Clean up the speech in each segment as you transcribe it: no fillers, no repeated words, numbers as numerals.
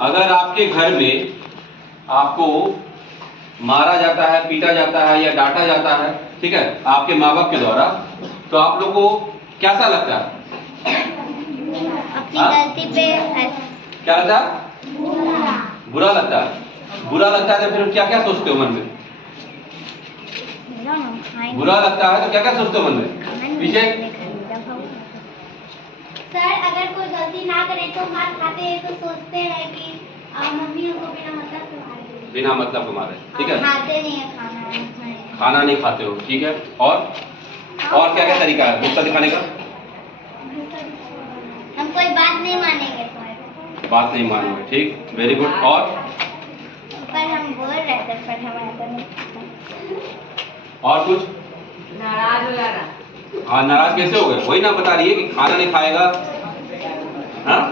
अगर आपके घर में आपको मारा जाता है, पीटा जाता है या डांटा जाता है, ठीक है, आपके माँ बाप के द्वारा, तो आप लोग को कैसा लगता है? अपनी गलती पे क्या लगता है? बुरा लगता है। बुरा लगता है तो फिर क्या क्या सोचते हो मन में? बुरा लगता है तो क्या क्या सोचते हो मन में? विजय? सर, अगर कोई गलती ना करे तो मार खाते हैं तो सोचते हैं कि मम्मी हमको बिना मतलब के मारे। बिना मतलब के मारे, ठीक है। खाते नहीं है खाना नहीं खाते हो, ठीक है। और क्या क्या तरीका है गुस्सा दिखाने का? हम कोई बात नहीं मानेंगे तो बात नहीं मानोगे, ठीक, वेरी गुड। और पर हम बोल रहे थे पर हम ऐसा नहीं। और कुछ? नाराज हो जा रहा। हाँ, नाराज कैसे हो गए? वही ना बता रही है कि खाना नहीं खाएगा। हाँ,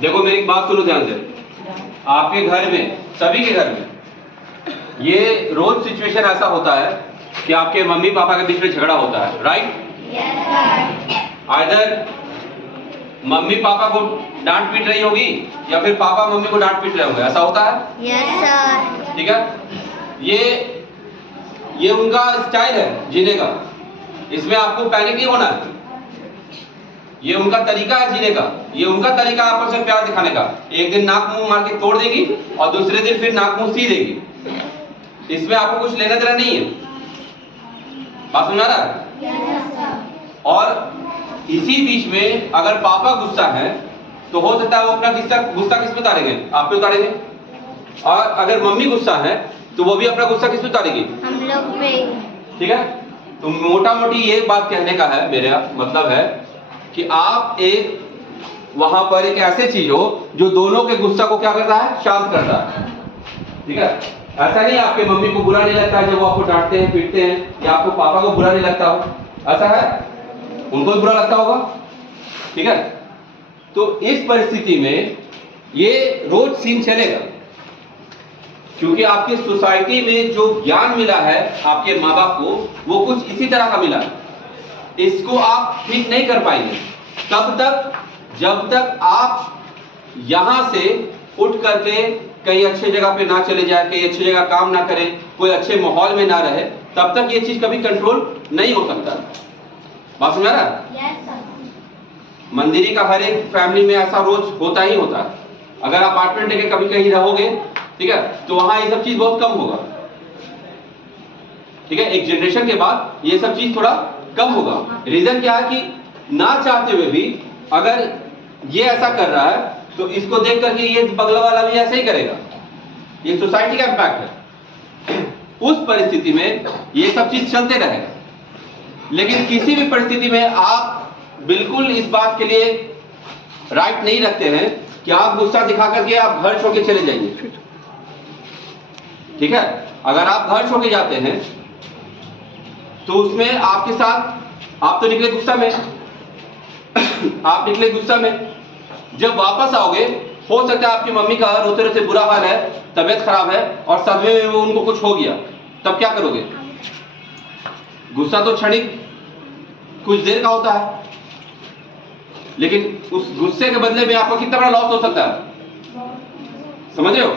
देखो मेरी बात सुनो ध्यान से। आपके घर में, सभी के घर में ये रोज सिचुएशन ऐसा होता है कि आपके मम्मी पापा के बीच में झगड़ा होता है, right? Yes sir. Either mummy papa को डांट पीट रही होगी या फिर पापा मम्मी को डांट पीट रहे होंगे, ऐसा होता है? Yes sir. ठीक है। ये उनका स्टाइल है जीने का, इसमें आपको पैनिक नहीं होना है। ये उनका तरीका है जीने का, ये उनका तरीका है आपस में प्यार दिखाने का। एक दिन नाक मुंह मार के तोड़ देगी और दूसरे दिन फिर नाक मुंह सी देगी। इसमें आपको कुछ लेना देना नहीं है। बात समझ आ रहा है? और इसी बीच में अगर पापा गुस्सा है तो हो सकता है वो अपना गुस्सा किस पे उतारेंगे? आप पे उतारेंगे। और अगर मम्मी गुस्सा है तो वो भी अपना गुस्सा किस पे उतारेगी? हम लोग पे। ठीक है। तो मोटा मोटी ये बात कहने का है, मेरा मतलब है कि आप एक वहां पर एक ऐसे चीज हो जो दोनों के गुस्सा को क्या करता है? शांत करता है। ठीक है। ऐसा नहीं आपके मम्मी को बुरा नहीं लगता है जब वो आपको डांटते हैं पीटते हैं, या आपको पापा को बुरा नहीं लगता हो, ऐसा है? उनको भी बुरा लगता होगा। ठीक है। तो इस परिस्थिति में ये रोज सीन चलेगा, क्योंकि आपकी सोसाइटी में जो ज्ञान मिला है आपके माँ बाप को वो कुछ इसी तरह का मिला है। इसको आप ठीक नहीं कर पाएंगे तब तक जब तक आप यहां से उठ करके कहीं अच्छे जगह पे ना चले जाए, कहीं अच्छी जगह काम ना करें, कोई अच्छे माहौल में ना रहे, तब तक ये चीज कभी कंट्रोल नहीं हो सकता। बात समझ आ रहा है? Yes sir. मंदिरी का हर एक फैमिली में ऐसा रोज होता ही होता है। अगर अपार्टमेंट लेके कभी कहीं रहोगे, ठीक है, तो वहां ये सब चीज बहुत कम होगा। ठीक है। एक जनरेशन के बाद ये सब चीज थोड़ा कम होगा। रीजन क्या है कि ना चाहते हुए भी अगर ये ऐसा कर रहा है तो इसको देख करके ये बगला वाला भी ऐसा ही करेगा। ये सोसाइटी का इम्पैक्ट है। उस परिस्थिति में ये सब चीज चलते रहेगा। लेकिन किसी भी परिस्थिति में आप बिल्कुल इस बात के लिए राइट नहीं रखते हैं कि आप गुस्सा दिखा करके आप घर छोड़ के चले जाइए। ठीक है। अगर आप घर छोड़ के जाते हैं तो उसमें आपके साथ आप तो निकले गुस्सा में आप निकले गुस्सा में, जब वापस आओगे हो सकता है आपकी मम्मी का रोते रोते बुरा हाल है, तबीयत खराब है और सदमे में उनको कुछ हो गया, तब क्या करोगे? गुस्सा तो क्षणिक कुछ देर का होता है, लेकिन उस गुस्से के बदले में आपको कितना बड़ा लॉस हो सकता है, समझ रहे हो?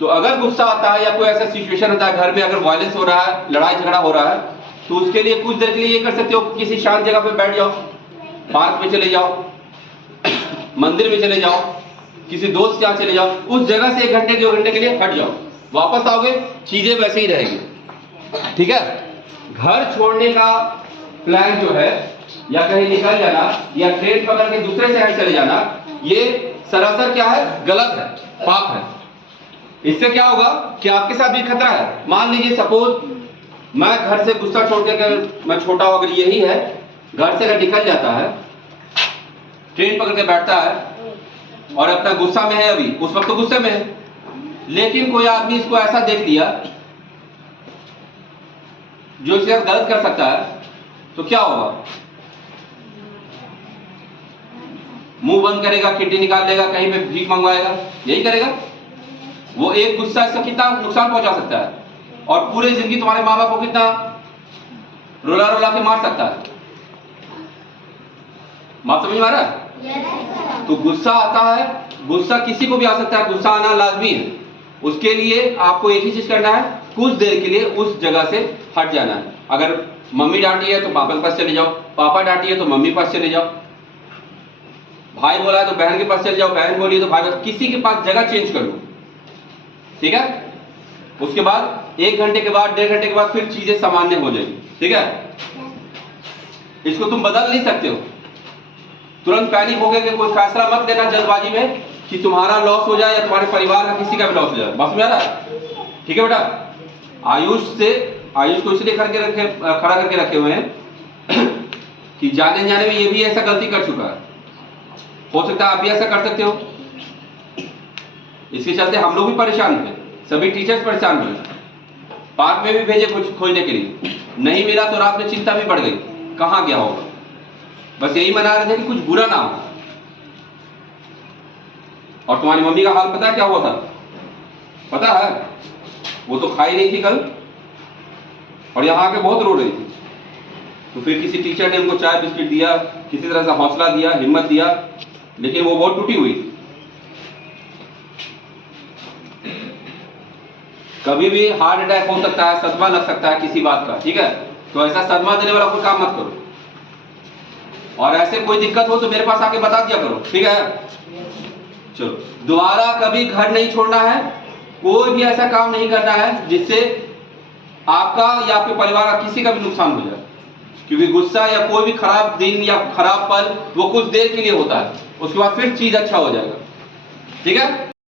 तो अगर गुस्सा आता है या कोई ऐसा सिचुएशन होता है घर में, अगर वायलेंस हो रहा है, लड़ाई झगड़ा हो रहा है, तो उसके लिए कुछ देर के लिए ये कर सकते हो, किसी शांत जगह पे बैठ जाओ, पार्क में चले जाओ, मंदिर में चले जाओ, किसी दोस्त के यहाँ चले जाओ, उस जगह से 1 घंटे 2 घंटे के लिए हट जाओ। वापस आओगे चीजें वैसे ही रहेगी। ठीक है। घर छोड़ने का प्लान जो है, या कहीं निकल जाना या ट्रेन पकड़ के दूसरे शहर चले जाना, ये सरासर क्या है? गलत है, पाप है। इससे क्या होगा कि आपके साथ भी खतरा है। मान लीजिए सपोज मैं घर से गुस्सा छोड़ के, मैं छोटा हूं, अगर यही है, घर से अगर निकल जाता है, ट्रेन पकड़ के बैठता है और अपना गुस्सा में है, अभी उस वक्त तो गुस्से में है, लेकिन कोई आदमी इसको ऐसा देख लिया जो इसके साथ गलत कर सकता है, तो क्या होगा? मुंह बंद करेगा, किडनी निकाल लेगा, कहीं पे भीख मंगवाएगा, यही करेगा। वो एक गुस्सा इसका कितना नुकसान पहुंचा सकता है, और पूरे जिंदगी तुम्हारे माँ बाप को कितना रुला रुला के मार सकता है। बात समझ में आ रहा है? यस तो गुस्सा आता है, गुस्सा किसी को भी आ सकता है, गुस्सा आना लाजमी है। उसके लिए आपको एक ही चीज करना है, कुछ देर के लिए उस जगह से हट जाना है। अगर मम्मी डांटी है तो पापा के पास चले जाओ, पापा डांटी है तो मम्मी के पास चले जाओ, भाई बोला है तो बहन के पास चले जाओ, बहन बोली तो भाई के पास, किसी के पास जगह चेंज कर लो, ठीक है? उसके बाद 1 घंटे के बाद, 1.5 घंटे के बाद फिर चीजें सामान्य हो जाएगी, ठीक है? इसको तुम बदल नहीं सकते हो। तुरंत पैनिक होकर के कोई फैसला मत लेना जल्दबाजी में कि तुम्हारा लॉस हो जाए या तुम्हारे परिवार का किसी का भी लॉस हो जाए। बस में आ रहा है? ठीक है बेटा? आयुष को इसलिए खड़ा करके रखे हुए हैं कि जाने जाने में ये भी ऐसा गलती कर चुका है, हो सकता है आप भी ऐसा कर सकते हो। इसके चलते हम लोग भी परेशान थे, सभी टीचर्स परेशान हुए, पार्क में भी भेजे कुछ खोजने के लिए, नहीं मिला तो रात में चिंता भी बढ़ गई, कहाँ गया होगा। बस यही मना रहे थे कि कुछ बुरा ना हो। और तुम्हारी मम्मी का हाल पता है क्या हुआ था? पता है? वो तो खाई नहीं थी कल और यहाँ आके बहुत रो रही थी। तो फिर किसी टीचर ने उनको चाय बिस्किट दिया, किसी तरह से हौसला दिया, हिम्मत दिया, लेकिन वो बहुत टूटी हुई थी। कभी भी हार्ट अटैक हो सकता है, सदमा लग सकता है किसी बात का, ठीक है? तो ऐसा सदमा देने वाला कोई काम मत करो, और ऐसे कोई दिक्कत हो तो मेरे पास आके बता दिया करो, ठीक है? चलो, दोबारा कभी घर नहीं छोड़ना है, कोई भी ऐसा काम नहीं करना है जिससे आपका या आपके परिवार का किसी का भी नुकसान हो जाए, क्योंकि गुस्सा या कोई भी खराब दिन या खराब पल वो कुछ देर के लिए होता है, उसके बाद फिर चीज अच्छा हो जाएगा, ठीक है?